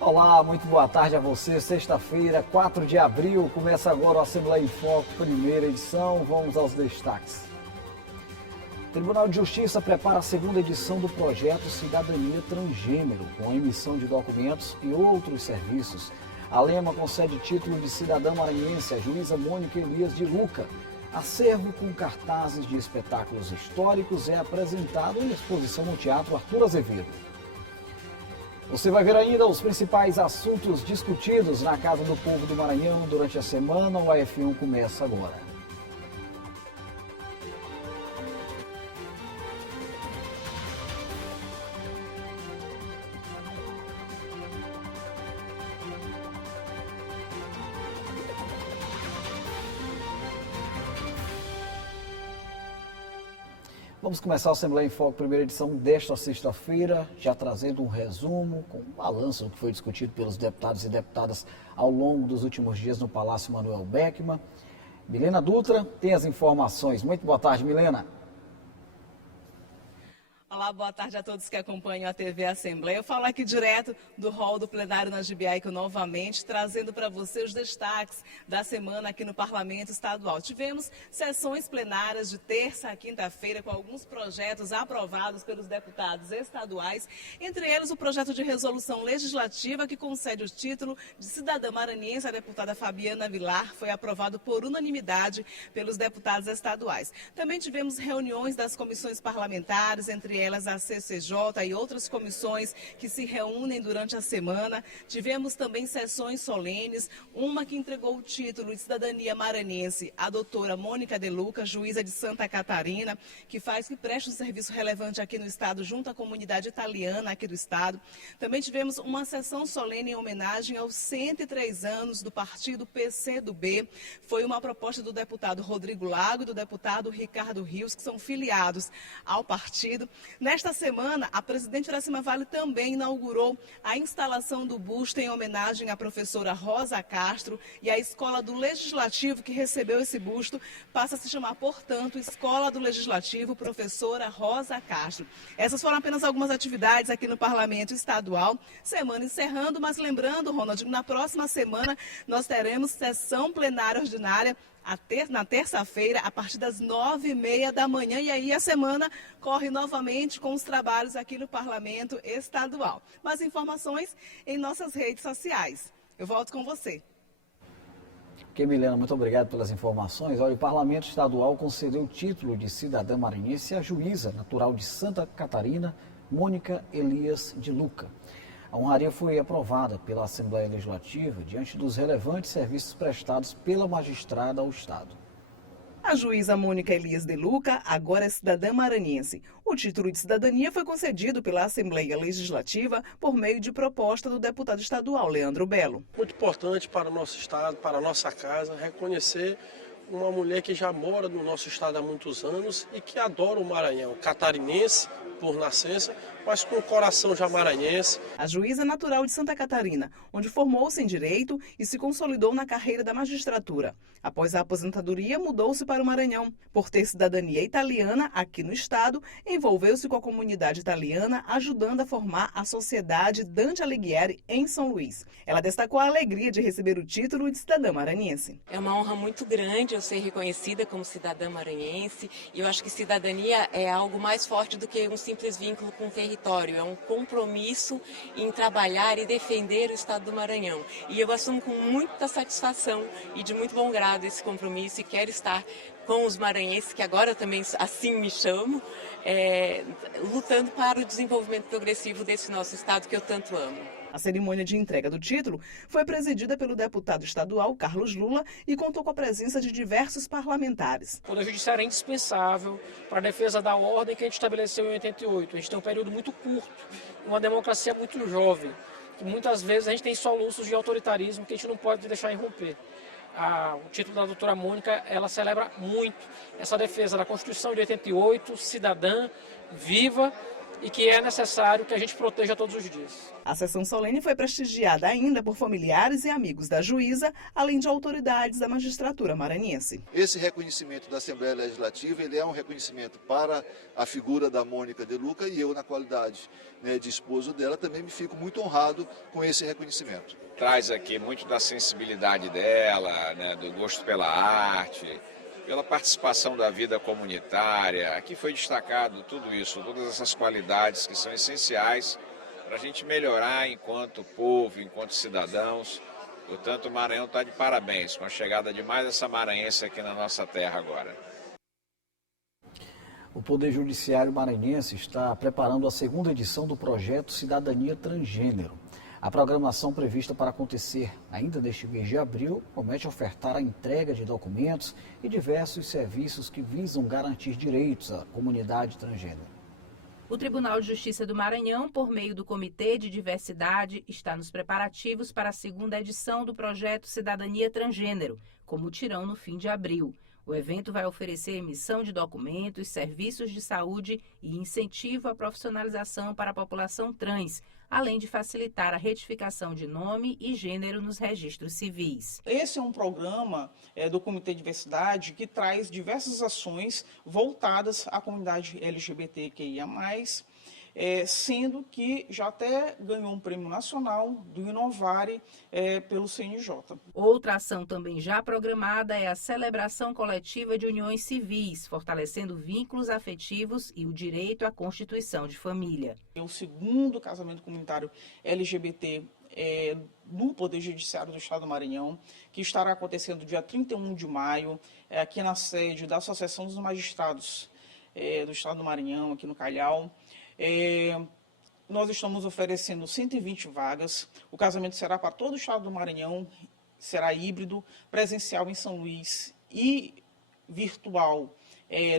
Olá, muito boa tarde a você. Sexta-feira, 4 de abril, começa agora o Assembleia em Foco, primeira edição. Vamos aos destaques. O Tribunal de Justiça prepara a segunda edição do projeto Cidadania Transgênero, com emissão de documentos e outros serviços. A Lema concede título de cidadã maranhense à juíza Mônica Elias de Luca. Acervo com cartazes de espetáculos históricos é apresentado em exposição no Teatro Arthur Azevedo. Você vai ver ainda os principais assuntos discutidos na Casa do Povo do Maranhão durante a semana. O AF1 começa agora. Vamos começar a Assembleia em Foco, primeira edição desta sexta-feira, já trazendo um resumo com um balanço do que foi discutido pelos deputados e deputadas ao longo dos últimos dias no Palácio Manuel Beckmann. Milena Dutra tem as informações. Muito boa tarde, Milena. Olá, boa tarde a todos que acompanham a TV Assembleia. Eu falo aqui direto do hall do plenário na Gibiaico novamente, trazendo para você os destaques da semana aqui no Parlamento Estadual. Tivemos sessões plenárias de terça a quinta-feira com alguns projetos aprovados pelos deputados estaduais, entre eles o projeto de resolução legislativa que concede o título de cidadã maranhense à deputada Fabiana Vilar, foi aprovado por unanimidade pelos deputados estaduais. Também tivemos reuniões das comissões parlamentares, entre elas a CCJ e outras comissões que se reúnem durante a semana. Tivemos também sessões solenes, uma que entregou o título de cidadania maranhense à doutora Mônica de Luca, juíza de Santa Catarina, que presta um serviço relevante aqui no estado junto à comunidade italiana aqui do estado. Também tivemos uma sessão solene em homenagem aos 103 anos do partido PCdoB. Foi uma proposta do deputado Rodrigo Lago e do deputado Ricardo Rios, que são filiados ao partido. Nesta semana, a presidente Iracema Vale também inaugurou a instalação do busto em homenagem à professora Rosa Castro, e a Escola do Legislativo que recebeu esse busto passa a se chamar, portanto, Escola do Legislativo Professora Rosa Castro. Essas foram apenas algumas atividades aqui no Parlamento Estadual. Semana encerrando, mas lembrando, Ronald, na próxima semana nós teremos sessão plenária ordinária na terça-feira, a partir das 9h30 da manhã, e aí a semana corre novamente com os trabalhos aqui no Parlamento Estadual. Mais informações em nossas redes sociais. Eu volto com você. Ok, Milena, muito obrigado pelas informações. Olha, o Parlamento Estadual concedeu o título de cidadã maranhense à juíza natural de Santa Catarina, Mônica Elias de Luca. A honraria foi aprovada pela Assembleia Legislativa diante dos relevantes serviços prestados pela magistrada ao Estado. A juíza Mônica Elias de Luca agora é cidadã maranhense. O título de cidadania foi concedido pela Assembleia Legislativa por meio de proposta do deputado estadual Leandro Belo. Muito importante para o nosso estado, para a nossa casa, reconhecer uma mulher que já mora no nosso estado há muitos anos e que adora o Maranhão, catarinense por nascença, mas com o coração já maranhense. A juíza é natural de Santa Catarina, onde formou-se em Direito e se consolidou na carreira da magistratura. Após a aposentadoria, mudou-se para o Maranhão. Por ter cidadania italiana aqui no estado, envolveu-se com a comunidade italiana, ajudando a formar a Sociedade Dante Alighieri em São Luís. Ela destacou a alegria de receber o título de cidadã maranhense. É uma honra muito grande eu ser reconhecida como cidadã maranhense, e eu acho que cidadania é algo mais forte do que um simples vínculo com o território, é um compromisso em trabalhar e defender o estado do Maranhão. E eu assumo com muita satisfação e de muito bom grado esse compromisso e quero estar com os maranhenses, que agora também assim me chamo, lutando para o desenvolvimento progressivo desse nosso estado que eu tanto amo. A cerimônia de entrega do título foi presidida pelo deputado estadual Carlos Lula e contou com a presença de diversos parlamentares. O Poder Judiciário é indispensável para a defesa da ordem que a gente estabeleceu em 88. A gente tem um período muito curto, uma democracia muito jovem, que muitas vezes a gente tem soluços de autoritarismo que a gente não pode deixar irromper. O título da doutora Mônica, ela celebra muito essa defesa da Constituição de 88, cidadã, viva, e que é necessário que a gente proteja todos os dias. A sessão solene foi prestigiada ainda por familiares e amigos da juíza, além de autoridades da magistratura maranhense. Esse reconhecimento da Assembleia Legislativa, ele é um reconhecimento para a figura da Mônica De Luca, e eu, na qualidade, né, de esposo dela, também me fico muito honrado com esse reconhecimento. Traz aqui muito da sensibilidade dela, né, do gosto pela arte, pela participação da vida comunitária. Aqui foi destacado tudo isso, todas essas qualidades que são essenciais para a gente melhorar enquanto povo, enquanto cidadãos. Portanto, o Maranhão está de parabéns com a chegada de mais essa maranhense aqui na nossa terra agora. O Poder Judiciário maranhense está preparando a segunda edição do projeto Cidadania Transgênero. A programação prevista para acontecer ainda neste mês de abril promete ofertar a entrega de documentos e diversos serviços que visam garantir direitos à comunidade transgênero. O Tribunal de Justiça do Maranhão, por meio do Comitê de Diversidade, está nos preparativos para a segunda edição do projeto Cidadania Transgênero, com mutirão no fim de abril. O evento vai oferecer emissão de documentos, serviços de saúde e incentivo à profissionalização para a população trans, além de facilitar a retificação de nome e gênero nos registros civis. Esse é um programa do Comitê de Diversidade que traz diversas ações voltadas à comunidade LGBTQIA+, sendo que já até ganhou um prêmio nacional do Inovare pelo CNJ. Outra ação também já programada é a celebração coletiva de uniões civis, fortalecendo vínculos afetivos e o direito à constituição de família. O segundo casamento comunitário LGBT no Poder Judiciário do Estado do Maranhão, que estará acontecendo dia 31 de maio, aqui na sede da Associação dos Magistrados do Estado do Maranhão, aqui no Calhau. Nós estamos oferecendo 120 vagas. O casamento será para todo o estado do Maranhão, será híbrido, presencial em São Luís e virtual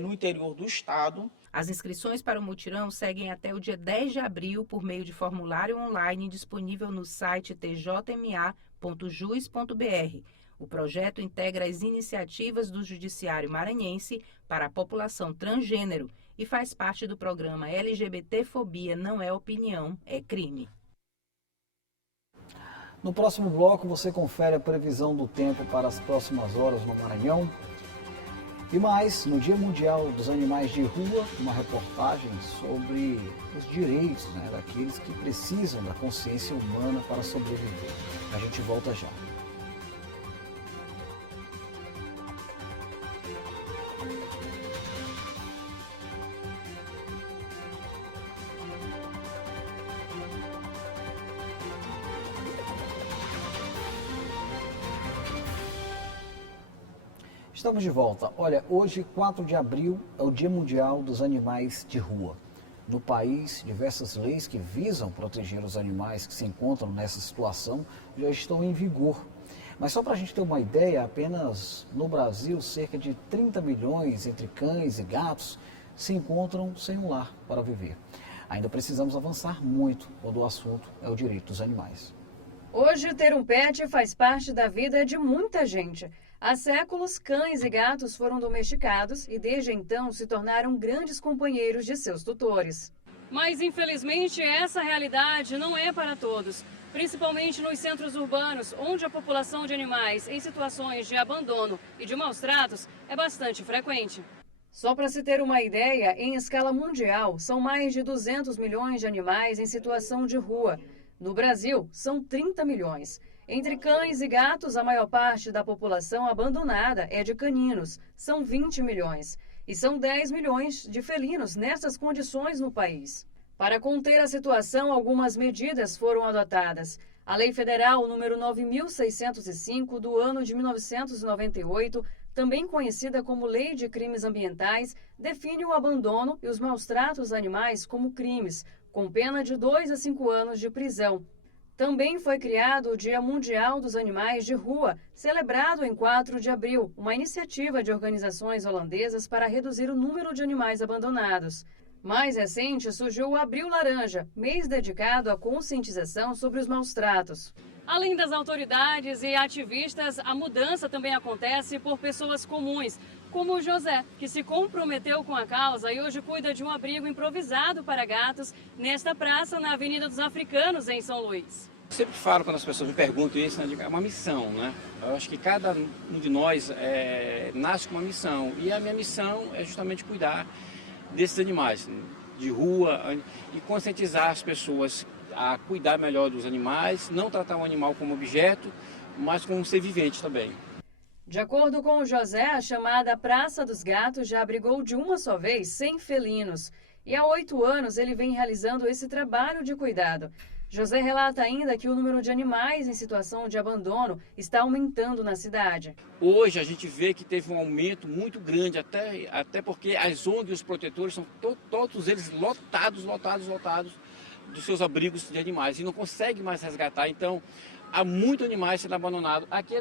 no interior do estado. As inscrições para o mutirão seguem até o dia 10 de abril por meio de formulário online disponível no site tjma.jus.br. O projeto integra as iniciativas do Judiciário Maranhense para a população transgênero e faz parte do programa LGBTfobia Não é Opinião, é Crime. No próximo bloco você confere a previsão do tempo para as próximas horas no Maranhão. E mais, no Dia Mundial dos Animais de Rua, uma reportagem sobre os direitos daqueles que precisam da consciência humana para sobreviver. A gente volta já. Estamos de volta. Olha, hoje, 4 de abril, é o Dia Mundial dos Animais de Rua. No país, diversas leis que visam proteger os animais que se encontram nessa situação já estão em vigor. Mas só para a gente ter uma ideia, apenas no Brasil, cerca de 30 milhões entre cães e gatos se encontram sem um lar para viver. Ainda precisamos avançar muito quando o assunto é o direito dos animais. Hoje, ter um pet faz parte da vida de muita gente. Há séculos, cães e gatos foram domesticados e desde então se tornaram grandes companheiros de seus tutores. Mas infelizmente essa realidade não é para todos, principalmente nos centros urbanos, onde a população de animais em situações de abandono e de maus tratos é bastante frequente. Só para se ter uma ideia, em escala mundial, são mais de 200 milhões de animais em situação de rua. No Brasil, são 30 milhões. Entre cães e gatos, a maior parte da população abandonada é de caninos, são 20 milhões. E são 10 milhões de felinos nessas condições no país. Para conter a situação, algumas medidas foram adotadas. A Lei Federal número 9.605 do ano de 1998, também conhecida como Lei de Crimes Ambientais, define o abandono e os maus tratos a animais como crimes, com pena de 2 a 5 anos de prisão. Também foi criado o Dia Mundial dos Animais de Rua, celebrado em 4 de abril, uma iniciativa de organizações holandesas para reduzir o número de animais abandonados. Mais recente, surgiu o Abril Laranja, mês dedicado à conscientização sobre os maus tratos. Além das autoridades e ativistas, a mudança também acontece por pessoas comuns, como o José, que se comprometeu com a causa e hoje cuida de um abrigo improvisado para gatos nesta praça na Avenida dos Africanos, em São Luís. Eu sempre falo, quando as pessoas me perguntam isso, né, é uma missão, né? Eu acho que cada um de nós nasce com uma missão, e a minha missão é justamente cuidar desses animais de rua e conscientizar as pessoas a cuidar melhor dos animais, não tratar o animal como objeto, mas como um ser vivente também. De acordo com o José, a chamada Praça dos Gatos já abrigou de uma só vez 100 felinos. E há 8 anos ele vem realizando esse trabalho de cuidado. José relata ainda que o número de animais em situação de abandono está aumentando na cidade. Hoje a gente vê que teve um aumento muito grande, até porque as ONGs e os protetores são todos eles lotados dos seus abrigos de animais e não conseguem mais resgatar. Então, há muitos animais sendo abandonados. Aqui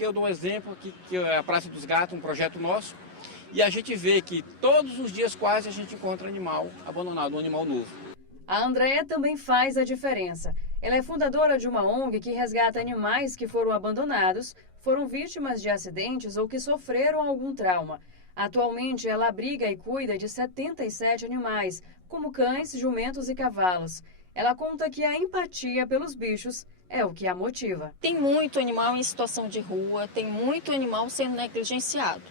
eu dou um exemplo, que é a Praça dos Gatos, um projeto nosso, e a gente vê que todos os dias quase a gente encontra animal abandonado, um animal novo. A Andréia também faz a diferença. Ela é fundadora de uma ONG que resgata animais que foram abandonados, foram vítimas de acidentes ou que sofreram algum trauma. Atualmente, ela abriga e cuida de 77 animais, como cães, jumentos e cavalos. Ela conta que a empatia pelos bichos é o que a motiva. Tem muito animal em situação de rua, tem muito animal sendo negligenciado.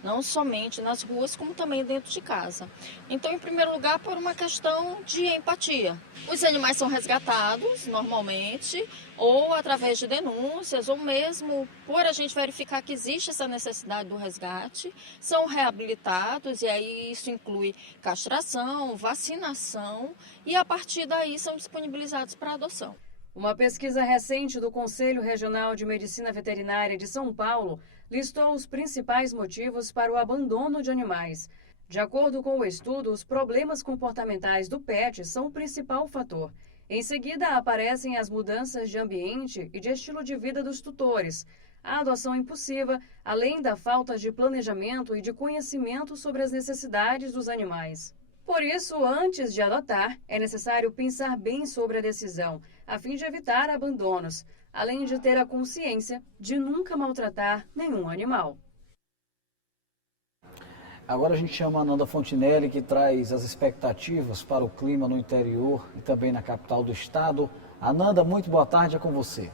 Não somente nas ruas, como também dentro de casa. Então, em primeiro lugar, por uma questão de empatia. Os animais são resgatados, normalmente, ou através de denúncias, ou mesmo por a gente verificar que existe essa necessidade do resgate, são reabilitados, e aí isso inclui castração, vacinação, e a partir daí são disponibilizados para adoção. Uma pesquisa recente do Conselho Regional de Medicina Veterinária de São Paulo listou os principais motivos para o abandono de animais. De acordo com o estudo, os problemas comportamentais do pet são o principal fator. Em seguida, aparecem as mudanças de ambiente e de estilo de vida dos tutores, a adoção impulsiva, além da falta de planejamento e de conhecimento sobre as necessidades dos animais. Por isso, antes de adotar, é necessário pensar bem sobre a decisão, a fim de evitar abandonos, além de ter a consciência de nunca maltratar nenhum animal. Agora a gente chama a Ananda Fontinelli, que traz as expectativas para o clima no interior e também na capital do estado. Ananda, muito boa tarde, é com você.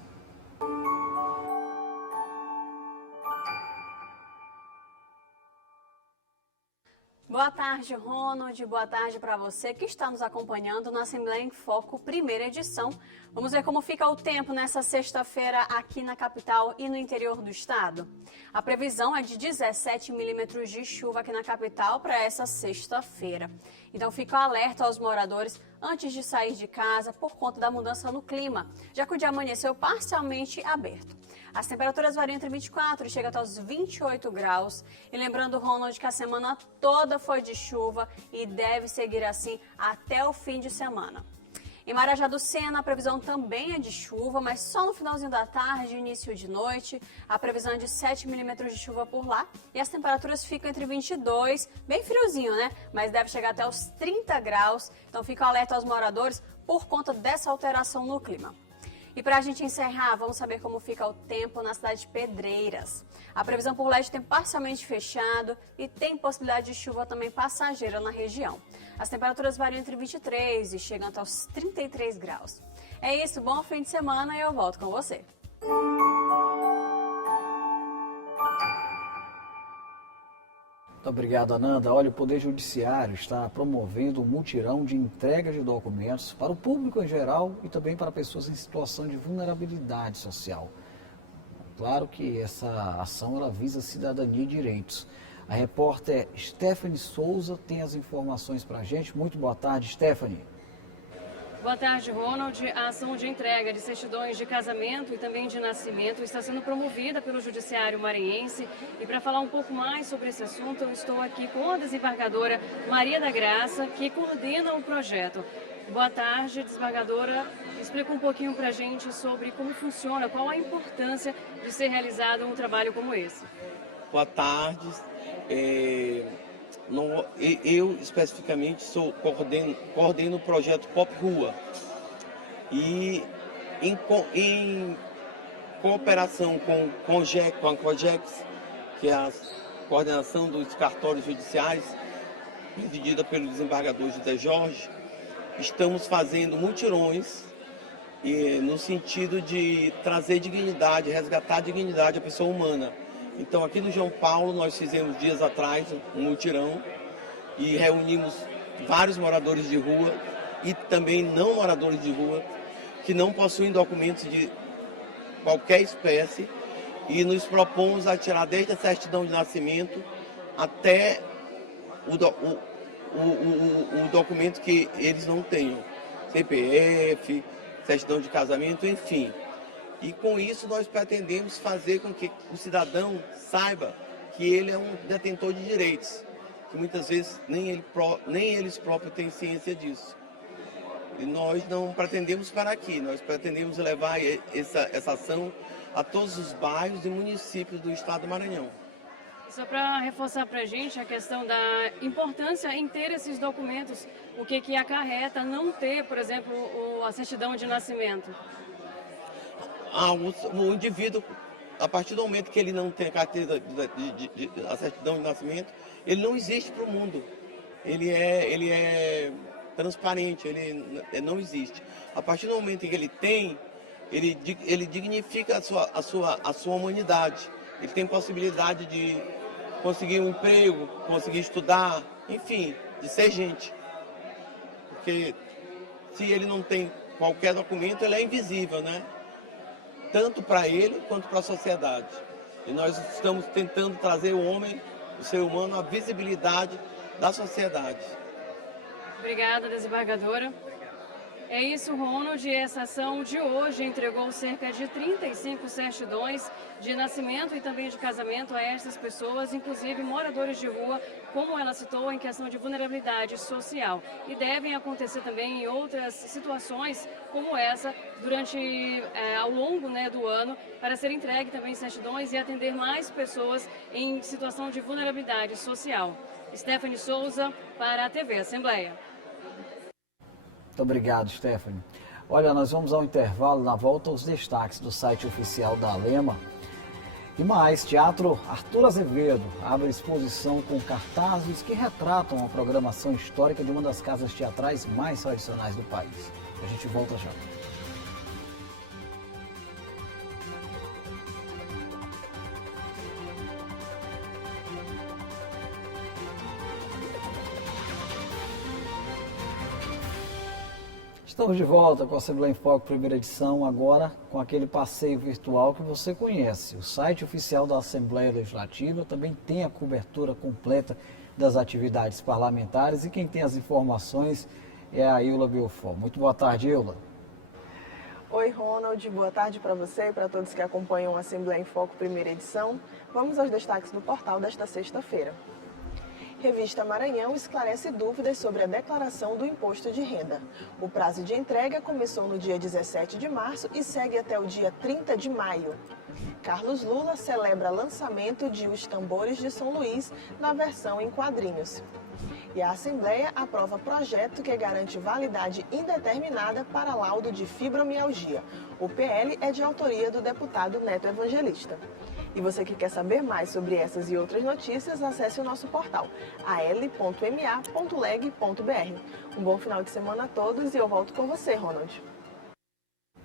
Boa tarde, Ronald. Boa tarde para você que está nos acompanhando na Assembleia em Foco, primeira edição. Vamos ver como fica o tempo nessa sexta-feira aqui na capital e no interior do estado. A previsão é de 17 milímetros de chuva aqui na capital para essa sexta-feira. Então fica alerta aos moradores antes de sair de casa por conta da mudança no clima, já que o dia amanheceu parcialmente aberto. As temperaturas variam entre 24 e chegam até os 28 graus. E lembrando, Ronald, que a semana toda foi de chuva e deve seguir assim até o fim de semana. Em Marajá do Sena, a previsão também é de chuva, mas só no finalzinho da tarde e início de noite. A previsão é de 7 milímetros de chuva por lá e as temperaturas ficam entre 22, bem friozinho, né? Mas deve chegar até os 30 graus. Então fica alerta aos moradores por conta dessa alteração no clima. E para a gente encerrar, vamos saber como fica o tempo na cidade de Pedreiras. A previsão por lá é de tempo parcialmente fechado e tem possibilidade de chuva também passageira na região. As temperaturas variam entre 23 e chegam até os 33 graus. É isso, bom fim de semana e eu volto com você. Muito obrigado, Ananda. Olha, o Poder Judiciário está promovendo um mutirão de entrega de documentos para o público em geral e também para pessoas em situação de vulnerabilidade social. Claro que essa ação ela visa cidadania e direitos. A repórter Stephanie Souza tem as informações para a gente. Muito boa tarde, Stephanie. Boa tarde, Ronald. A ação de entrega de certidões de casamento e também de nascimento está sendo promovida pelo Judiciário Maranhense. E para falar um pouco mais sobre esse assunto, eu estou aqui com a desembargadora Maria da Graça, que coordena o projeto. Boa tarde, desembargadora. Explica um pouquinho para a gente sobre como funciona, qual a importância de ser realizado um trabalho como esse. Boa tarde. Eu especificamente coordeno o projeto Pop Rua e em cooperação com a COGEX, que é a coordenação dos cartórios judiciais, presidida pelo desembargador José Jorge, estamos fazendo mutirões no sentido de trazer dignidade, resgatar a dignidade à pessoa humana. Então, aqui no João Paulo, nós fizemos dias atrás um mutirão e reunimos vários moradores de rua e também não moradores de rua que não possuem documentos de qualquer espécie e nos propomos a tirar desde a certidão de nascimento até o documento que eles não tenham, CPF, certidão de casamento, enfim. E com isso nós pretendemos fazer com que o cidadão saiba que ele é um detentor de direitos, que muitas vezes nem eles próprios têm ciência disso. E nós não pretendemos parar aqui, nós pretendemos levar essa ação a todos os bairros e municípios do estado do Maranhão. Só para reforçar para a gente a questão da importância em ter esses documentos, o que acarreta não ter, por exemplo, a certidão de nascimento? O indivíduo, a partir do momento que ele não tem a carteira a certidão de nascimento, ele não existe para o mundo. Ele é transparente, ele não existe. A partir do momento em que ele tem, ele dignifica a sua humanidade. Ele tem possibilidade de conseguir um emprego, conseguir estudar, enfim, de ser gente. Porque se ele não tem qualquer documento, ele é invisível, né? Tanto para ele quanto para a sociedade. E nós estamos tentando trazer o homem, o ser humano, à visibilidade da sociedade. Obrigada, desembargadora. É isso, Ronald. Essa ação de hoje entregou cerca de 35 certidões de nascimento e também de casamento a estas pessoas, inclusive moradores de rua, como ela citou, em questão de vulnerabilidade social. E devem acontecer também em outras situações como essa, ao longo do ano, para ser entregue também certidões e atender mais pessoas em situação de vulnerabilidade social. Stephanie Souza, para a TV Assembleia. Muito obrigado, Stephanie. Olha, nós vamos ao intervalo, na volta os destaques do site oficial da Alema. E mais, Teatro Arthur Azevedo abre exposição com cartazes que retratam a programação histórica de uma das casas teatrais mais tradicionais do país. A gente volta já. Estamos de volta com a Assembleia em Foco, primeira edição, agora com aquele passeio virtual que você conhece. O site oficial da Assembleia Legislativa também tem a cobertura completa das atividades parlamentares e quem tem as informações é a Eula Belfort. Muito boa tarde, Eula. Oi, Ronald. Boa tarde para você e para todos que acompanham a Assembleia em Foco, primeira edição. Vamos aos destaques do portal desta sexta-feira. Revista Maranhão esclarece dúvidas sobre a declaração do imposto de renda. O prazo de entrega começou no dia 17 de março e segue até o dia 30 de maio. Carlos Lula celebra lançamento de Os Tambores de São Luís na versão em quadrinhos. E a Assembleia aprova projeto que garante validade indeterminada para laudo de fibromialgia. O PL é de autoria do deputado Neto Evangelista. E você que quer saber mais sobre essas e outras notícias, acesse o nosso portal, al.ma.leg.br. Um bom final de semana a todos e eu volto com você, Ronald.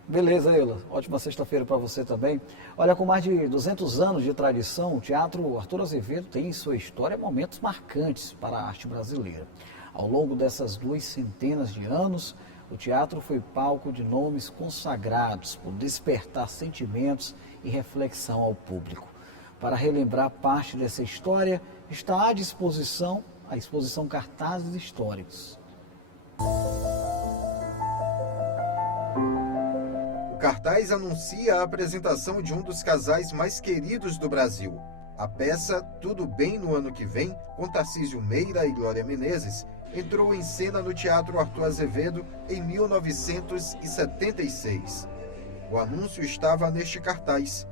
Beleza, Eula. Ótima sexta-feira para você também. Olha, com mais de 200 anos de tradição, o Teatro Arthur Azevedo tem em sua história momentos marcantes para a arte brasileira. Ao longo dessas 200 de anos, o teatro foi palco de nomes consagrados por despertar sentimentos e reflexão ao público. Para relembrar parte dessa história, está à disposição a exposição Cartazes Históricos. O cartaz anuncia a apresentação de um dos casais mais queridos do Brasil. A peça Tudo Bem no Ano que Vem, com Tarcísio Meira e Glória Menezes, entrou em cena no Teatro Arthur Azevedo em 1976. O anúncio estava neste cartaz,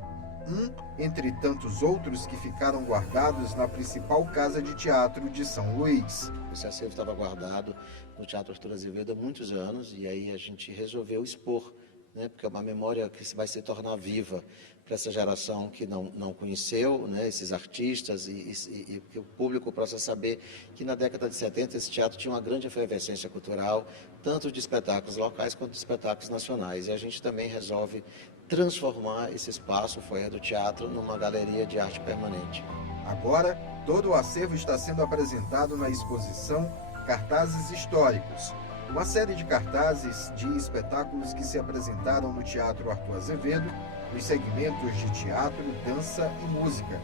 entre tantos outros que ficaram guardados na principal casa de teatro de São Luís. Esse acervo estava guardado no Teatro Arthur Azevedo há muitos anos e aí a gente resolveu expor né, porque é uma memória que vai se tornar viva para essa geração que não conheceu, né, esses artistas e que o público possa saber que na década de 70 esse teatro tinha uma grande efervescência cultural, tanto de espetáculos locais quanto de espetáculos nacionais. E a gente também resolve transformar esse espaço, o foyer do teatro, numa galeria de arte permanente. Agora, todo o acervo está sendo apresentado na exposição Cartazes Históricos, uma série de cartazes de espetáculos que se apresentaram no Teatro Arthur Azevedo, nos segmentos de teatro, dança e música.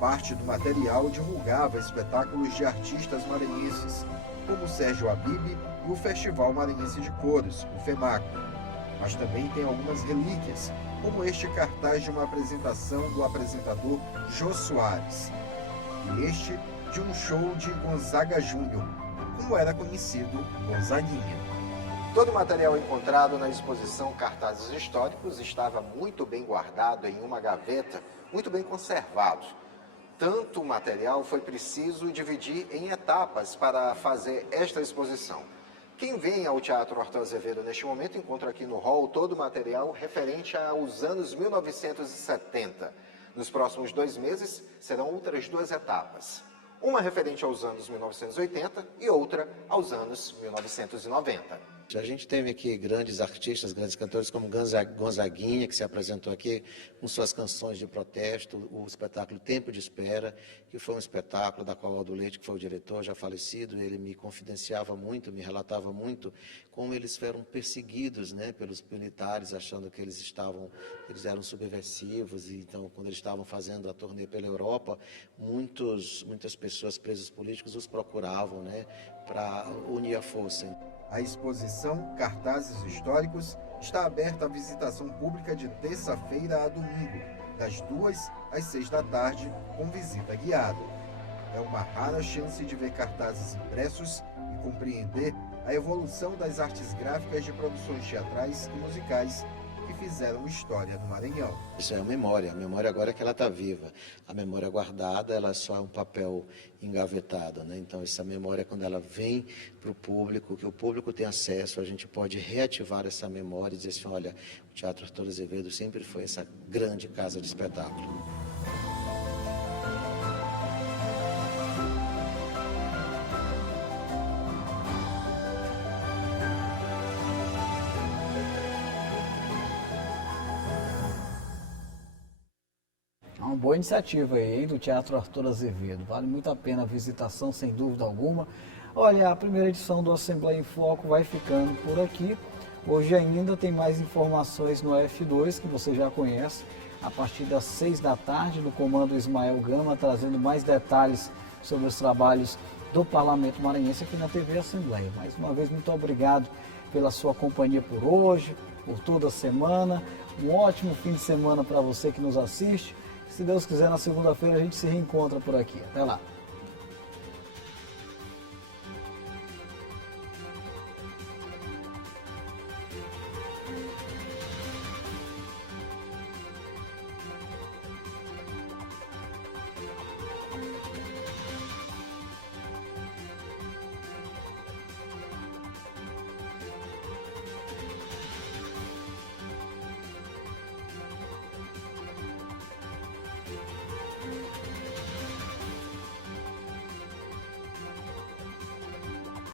Parte do material divulgava espetáculos de artistas maranhenses, como Sérgio Habib e o Festival Maranhense de Coros, o FEMACO. Mas também tem algumas relíquias, como este cartaz de uma apresentação do apresentador Jô Soares, e este de um show de Gonzaga Júnior, como era conhecido Gonzaguinha. Todo o material encontrado na exposição Cartazes Históricos estava muito bem guardado em uma gaveta, muito bem conservado. Tanto material foi preciso dividir em etapas para fazer esta exposição. Quem vem ao Teatro Arthur Azevedo neste momento encontra aqui no hall todo o material referente aos anos 1970. Nos próximos 2 meses serão outras 2 etapas. Uma referente aos anos 1980 e outra aos anos 1990. A gente teve aqui grandes artistas, grandes cantores como Gonzaguinha, que se apresentou aqui com suas canções de protesto, o espetáculo Tempo de Espera, que foi um espetáculo da qual Aldo Leite, que foi o diretor, já falecido, ele me confidenciava muito, me relatava muito como eles foram perseguidos, né, pelos militares, achando que eles eram subversivos, e então quando eles estavam fazendo a turnê pela Europa, muitas pessoas, presos políticos, os procuravam, né, para unir a força. A exposição Cartazes Históricos está aberta à visitação pública de terça-feira a domingo, das 2 às 6 da tarde, com visita guiada. É uma rara chance de ver cartazes impressos e compreender a evolução das artes gráficas de produções teatrais e musicais que fizeram história no Maranhão. Isso é a memória agora é que ela está viva. A memória guardada, ela só é um papel engavetado, né? Então essa memória, quando ela vem para o público, que o público tem acesso, a gente pode reativar essa memória e dizer assim, olha, o Teatro Arthur Azevedo sempre foi essa grande casa de espetáculo. Uma boa iniciativa aí, hein, do Teatro Arthur Azevedo. Vale muito a pena a visitação, sem dúvida alguma. Olha, a primeira edição do Assembleia em Foco vai ficando por aqui. Hoje ainda tem mais informações no F2, que você já conhece, a partir das 6 da tarde, no comando Ismael Gama, trazendo mais detalhes sobre os trabalhos do Parlamento Maranhense aqui na TV Assembleia. Mais uma vez, muito obrigado pela sua companhia por hoje, por toda a semana. Um ótimo fim de semana para você que nos assiste. Se Deus quiser, na segunda-feira a gente se reencontra por aqui. Até lá.